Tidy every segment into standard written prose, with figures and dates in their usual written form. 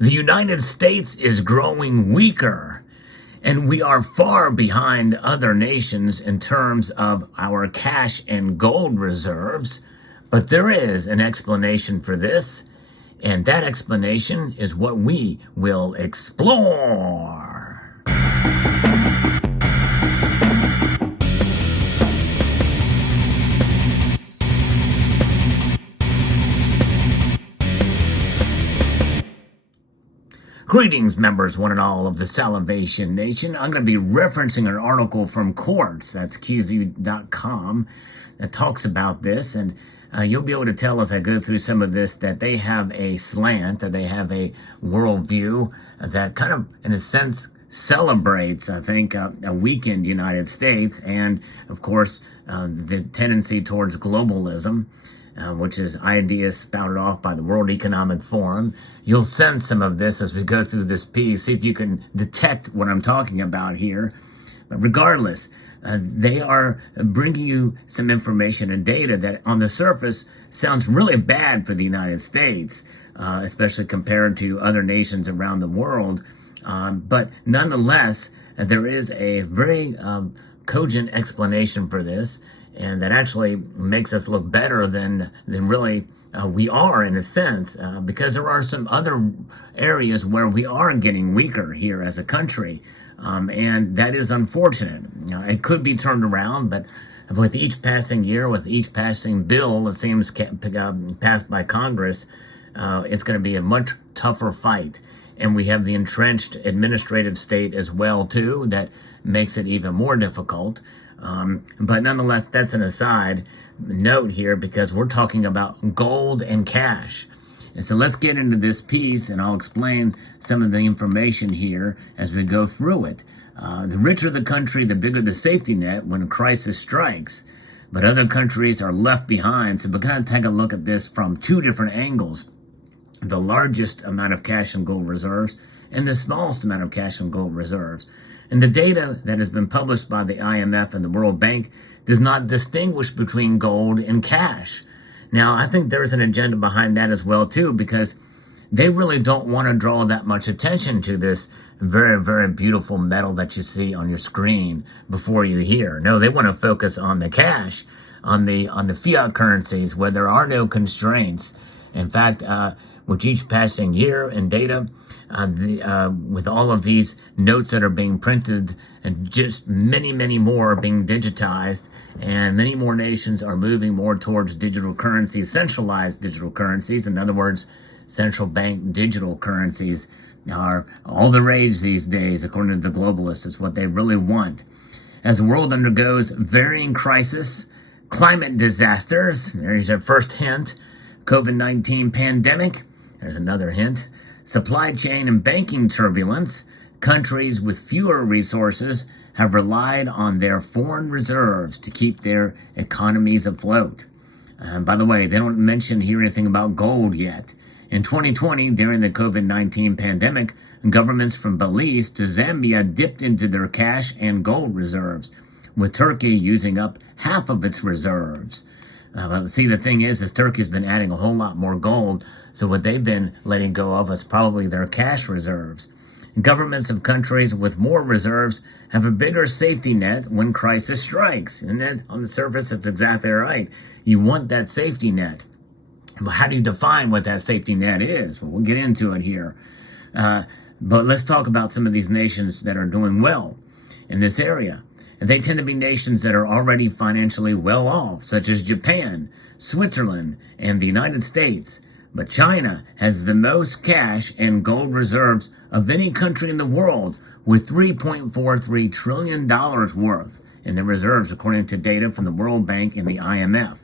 The United States is growing weaker, and we are far behind other nations in terms of our cash and gold reserves. But there is an explanation for this, and that explanation is what we will explore. Greetings, members, one and all of the Salivation Nation. I'm going to be referencing an article from Quartz, that's QZ.com, that talks about this, and you'll be able to tell as I go through some of this that they have a slant, that they have a worldview that kind of, in a sense, celebrates, I think, a weakened United States and, of course, the tendency towards globalism. Which is ideas spouted off by the World Economic Forum. You'll sense some of this as we go through this piece, see if you can detect what I'm talking about here. But regardless, they are bringing you some information and data that on the surface sounds really bad for the United States, especially compared to other nations around the world. But nonetheless, there is a very cogent explanation for this, and that actually makes us look better than really we are, in a sense, because there are some other areas where we are getting weaker here as a country, and that is unfortunate. It could be turned around, but with each passing year, with each passing bill, it seems passed by Congress, it's going to be a much tougher fight. And we have the entrenched administrative state as well, too, that makes it even more difficult. But nonetheless, that's an aside note here because we're talking about gold and cash. And so let's get into this piece, and I'll explain some of the information here as we go through it. The richer the country, the bigger the safety net when a crisis strikes. But other countries are left behind. So we're going to take a look at this from two different angles. The largest amount of cash and gold reserves and the smallest amount of cash and gold reserves. And the data that has been published by the IMF and the World Bank does not distinguish between gold and cash. Now, I think there's an agenda behind that as well, too, because they really don't want to draw that much attention to this very, very beautiful metal that you see on your screen before you hear. No, they want to focus on the cash, on the fiat currencies where there are no constraints. In fact, with each passing year in data, with all of these notes that are being printed and just many, many more are being digitized, and many more nations are moving more towards digital currencies, centralized digital currencies. In other words, central bank digital currencies are all the rage these days, according to the globalists. It's what they really want. As the world undergoes varying crises, climate disasters, there's our first hint, COVID-19 pandemic, there's another hint, supply chain and banking turbulence, countries with fewer resources have relied on their foreign reserves to keep their economies afloat. By the way, they don't mention here anything about gold yet. In 2020, during the COVID-19 pandemic, governments from Belize to Zambia dipped into their cash and gold reserves, with Turkey using up half of its reserves. But see, the thing is Turkey's been adding a whole lot more gold, so what they've been letting go of is probably their cash reserves. Governments of countries with more reserves have a bigger safety net when crisis strikes. And then on the surface, that's exactly right. You want that safety net. But how do you define what that safety net is? Well, we'll get into it here. But let's talk about some of these nations that are doing well in this area. And they tend to be nations that are already financially well off, such as Japan, Switzerland, and the United States. But China has the most cash and gold reserves of any country in the world, with $3.43 trillion worth in the reserves, according to data from the World Bank and the IMF.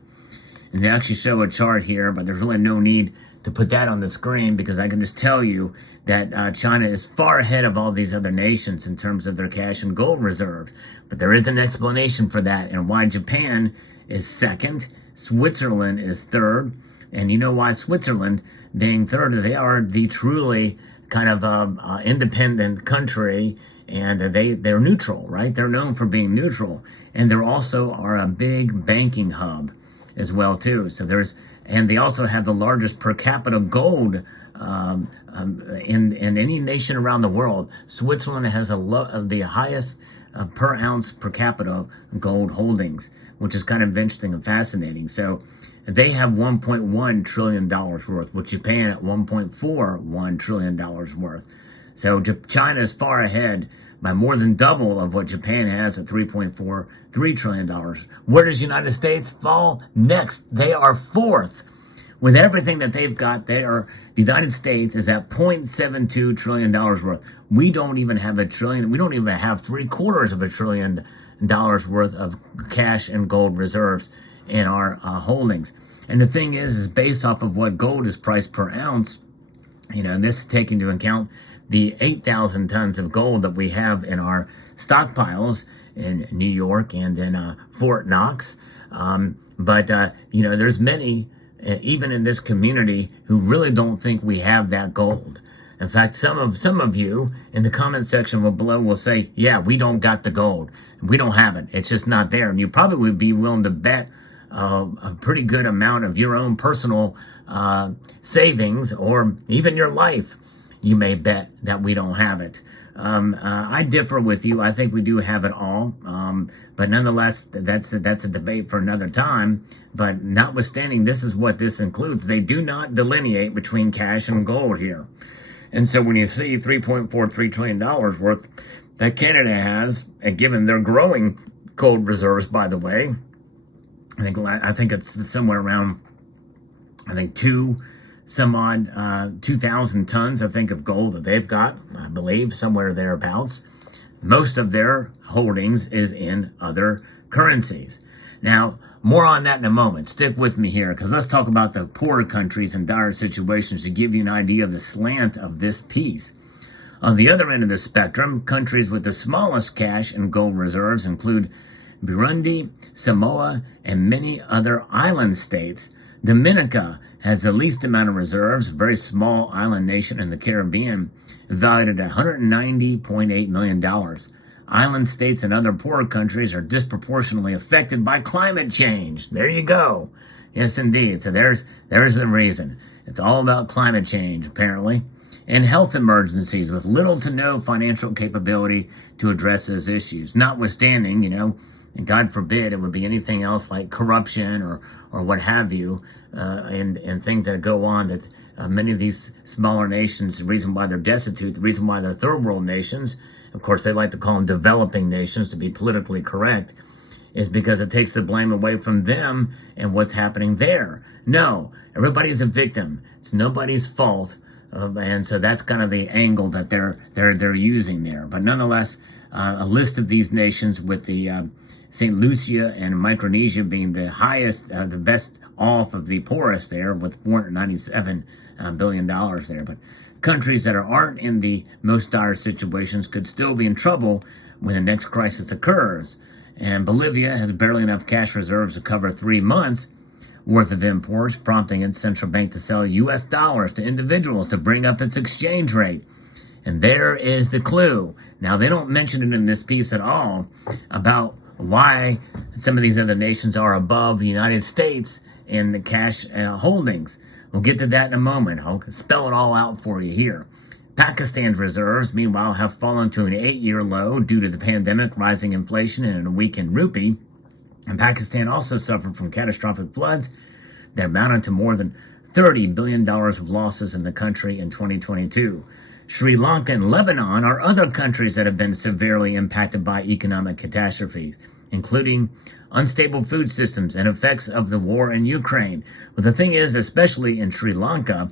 And they actually show a chart here, but there's really no need to put that on the screen because I can just tell you that China is far ahead of all these other nations in terms of their cash and gold reserves. But there is an explanation for that and why Japan is second, Switzerland is third. And you know why Switzerland being third? They are the truly kind of independent country, and they're neutral, right? They're known for being neutral. And they also are a big banking hub as well, too. So and they also have the largest per capita gold in any nation around the world. Switzerland has the highest per ounce per capita gold holdings, which is kind of interesting and fascinating. So they have $1.1 trillion worth, with Japan at $1.41 trillion worth. So China is far ahead by more than double of what Japan has at $3.43 trillion. Where does the United States fall next? They are fourth. With everything that they've got, the United States is at $0.72 trillion worth. We don't even have a trillion. We don't even have $0.75 of a trillion worth of cash and gold reserves in our holdings. And the thing is based off of what gold is priced per ounce, and this is taking into account the 8,000 tons of gold that we have in our stockpiles in New York and in Fort Knox. But there's many, even in this community, who really don't think we have that gold. In fact, some of you in the comment section below will say, yeah, we don't got the gold. We don't have it. It's just not there. And you probably would be willing to bet a pretty good amount of your own personal savings, or even your life. You may bet that we don't have it. I differ with you. I think we do have it all. But nonetheless, that's a debate for another time. But notwithstanding, this is what this includes. They do not delineate between cash and gold here. And so when you see $3.43 trillion worth that Canada has, and given their growing gold reserves, by the way, I think it's somewhere around, 2,000 tons, of gold that they've got, I believe, somewhere thereabouts. Most of their holdings is in other currencies. Now, more on that in a moment. Stick with me here, because let's talk about the poorer countries and dire situations to give you an idea of the slant of this piece. On the other end of the spectrum, countries with the smallest cash and gold reserves include Burundi, Samoa, and many other island states. Dominica has the least amount of reserves, a very small island nation in the Caribbean, valued at $190.8 million. Island states and other poorer countries are disproportionately affected by climate change. There you go. Yes, indeed. So there's the reason. It's all about climate change, apparently, and health emergencies with little to no financial capability to address those issues. Notwithstanding, and God forbid it would be anything else like corruption or what have you, and things that go on that many of these smaller nations, the reason why they're destitute, the reason why they're third world nations, of course they like to call them developing nations to be politically correct, is because it takes the blame away from them and what's happening there. No, everybody's a victim. It's nobody's fault. And so that's kind of the angle that they're using there. But nonetheless, a list of these nations, with the St. Lucia and Micronesia being the highest, the best off of the poorest there, with $497 billion there. But countries that aren't in the most dire situations could still be in trouble when the next crisis occurs. And Bolivia has barely enough cash reserves to cover 3 months worth of imports, prompting its central bank to sell U.S. dollars to individuals to bring up its exchange rate. And there is the clue. Now, they don't mention it in this piece at all about why some of these other nations are above the United States in the cash holdings. We'll get to that in a moment. I'll spell it all out for you here. Pakistan's reserves, meanwhile, have fallen to an 8-year low due to the pandemic, rising inflation, and a weakened rupee. And Pakistan also suffered from catastrophic floods that amounted to more than $30 billion of losses in the country in 2022. Sri Lanka and Lebanon are other countries that have been severely impacted by economic catastrophes, including unstable food systems and effects of the war in Ukraine. But the thing is, especially in Sri Lanka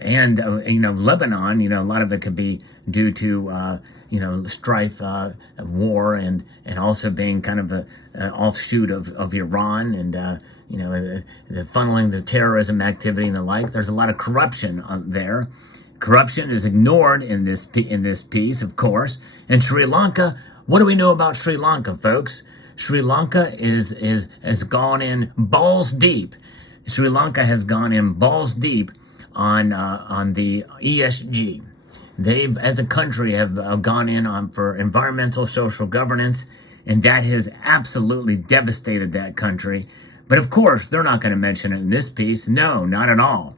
and Lebanon, a lot of it could be due to strife, war, and also being kind of a offshoot of Iran, and the funneling the terrorism activity and the like. There's a lot of corruption there. Corruption is ignored in this piece, of course. And Sri Lanka, what do we know about Sri Lanka, folks? Sri Lanka has gone in balls deep. Sri Lanka has gone in balls deep on the ESG. They've, as a country, have gone in on for environmental social governance, and that has absolutely devastated that country. But of course, they're not going to mention it in this piece. No, not at all.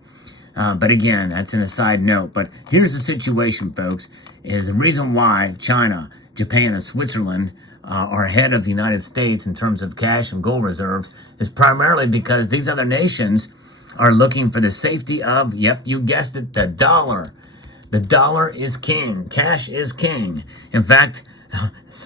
But again, that's in a side note. But here's the situation, folks, is the reason why China, Japan, and Switzerland are ahead of the United States in terms of cash and gold reserves is primarily because these other nations are looking for the safety of, yep, you guessed it, the dollar. The dollar is king. Cash is king. In fact,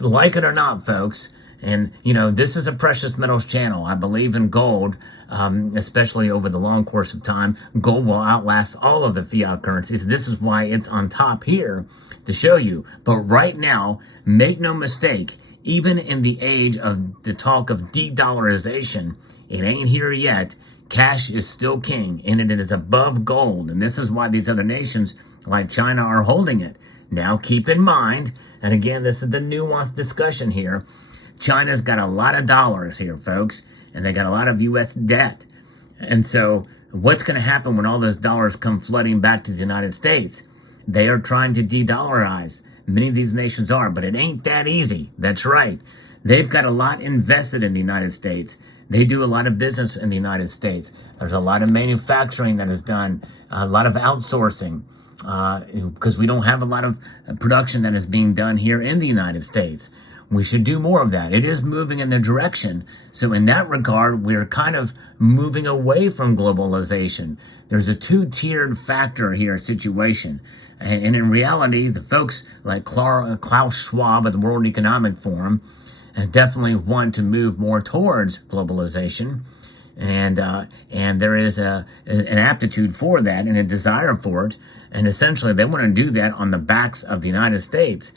like it or not, folks, and, this is a precious metals channel. I believe in gold, especially over the long course of time. Gold will outlast all of the fiat currencies. This is why it's on top here to show you. But right now, make no mistake, even in the age of the talk of de-dollarization, it ain't here yet. Cash is still king, and it is above gold. And this is why these other nations like China are holding it. Now, keep in mind, and again, this is the nuanced discussion here, China's got a lot of dollars here, folks, and they got a lot of U.S. debt. And so what's going to happen when all those dollars come flooding back to the United States? They are trying to de-dollarize. Many of these nations are, but it ain't that easy. That's right. They've got a lot invested in the United States. They do a lot of business in the United States. There's a lot of manufacturing that is done, a lot of outsourcing, because we don't have a lot of production that is being done here in the United States. We should do more of that. It is moving in the direction. So in that regard, we're kind of moving away from globalization. There's a two-tiered factor here situation. And in reality, the folks like Klaus Schwab at the World Economic Forum definitely want to move more towards globalization. And there is an aptitude for that and a desire for it. And essentially, they want to do that on the backs of the United States.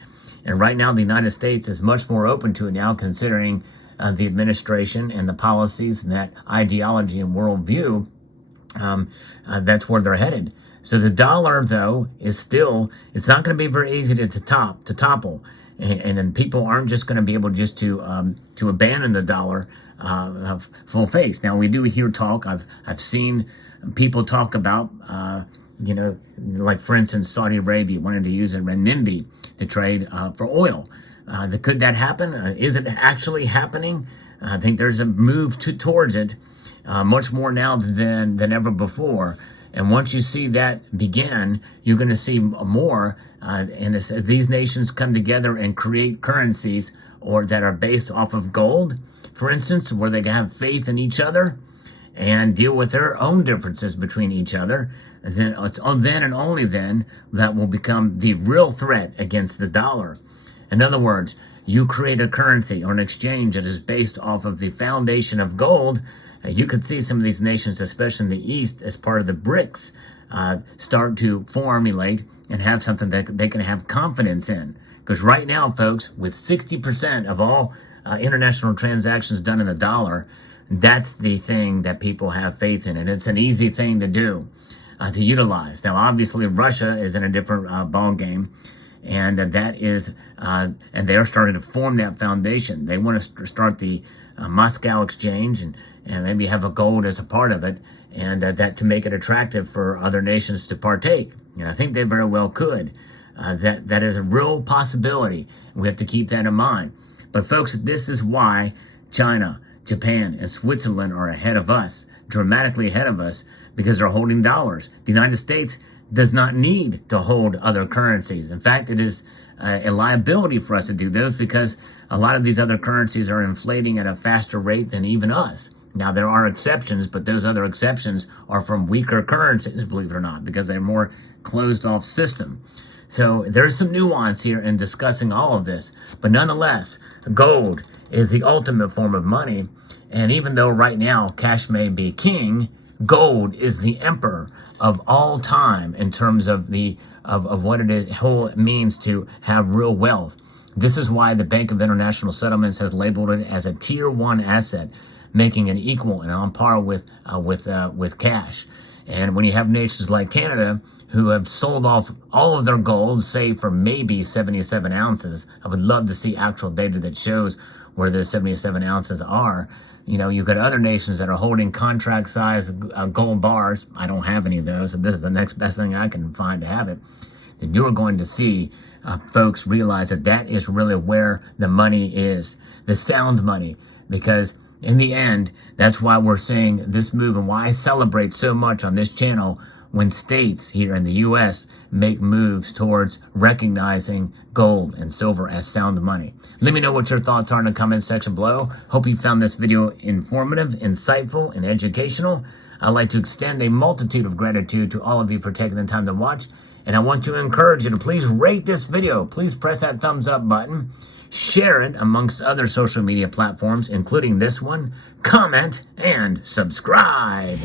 And right now, the United States is much more open to it now, considering the administration and the policies and that ideology and worldview. That's where they're headed. So the dollar, though, is still, it's not going to be very easy to topple. And then people aren't just going to be able just to abandon the dollar full face. Now, we do hear talk. I've seen people talk about, like, for instance, Saudi Arabia wanted to use a renminbi to trade for oil. Could that happen? Is it actually happening? I think there's a move towards it much more now than ever before. And once you see that begin, you're going to see more. And as these nations come together and create currencies or that are based off of gold, for instance, where they can have faith in each other and deal with their own differences between each other, then it's then and only then that will become the real threat against the dollar. In other words, you create a currency or an exchange that is based off of the foundation of gold. You could see some of these nations, especially in the East, as part of the BRICS, start to formulate and have something that they can have confidence in. Because right now, folks, with 60% of all international transactions done in the dollar, that's the thing that people have faith in. And it's an easy thing to do, to utilize. Now, obviously, Russia is in a different ball game. And that is, and they are starting to form that foundation. They want to start the Moscow exchange and maybe have a gold as a part of it, and that to make it attractive for other nations to partake. And I think they very well could. That is a real possibility. We have to keep that in mind. But folks, this is why China, Japan, and Switzerland are ahead of us, dramatically ahead of us, because they're holding dollars. The United States does not need to hold other currencies. In fact, it is a liability for us to do those because a lot of these other currencies are inflating at a faster rate than even us. Now, there are exceptions, but those other exceptions are from weaker currencies, believe it or not, because they're more closed-off system. So there's some nuance here in discussing all of this. But nonetheless, gold is the ultimate form of money. And even though right now cash may be king, gold is the emperor of all time in terms of what it means to have real wealth. This is why the Bank of International Settlements has labeled it as a tier 1 asset, making it equal and on par with cash. And when you have nations like Canada who have sold off all of their gold, say for maybe 77 ounces, I would love to see actual data that shows where those 77 ounces are. You've got other nations that are holding contract size gold bars. I don't have any of those, and this is the next best thing I can find to have it. Then you're going to see folks realize that is really where the money is, the sound money, because in the end, that's why we're seeing this move and why I celebrate so much on this channel when states here in the U.S. make moves towards recognizing gold and silver as sound money. Let me know what your thoughts are in the comment section below. Hope you found this video informative, insightful, and educational. I'd like to extend a multitude of gratitude to all of you for taking the time to watch. And I want to encourage you to please rate this video. Please press that thumbs up button. Share it amongst other social media platforms, including this one. Comment and subscribe.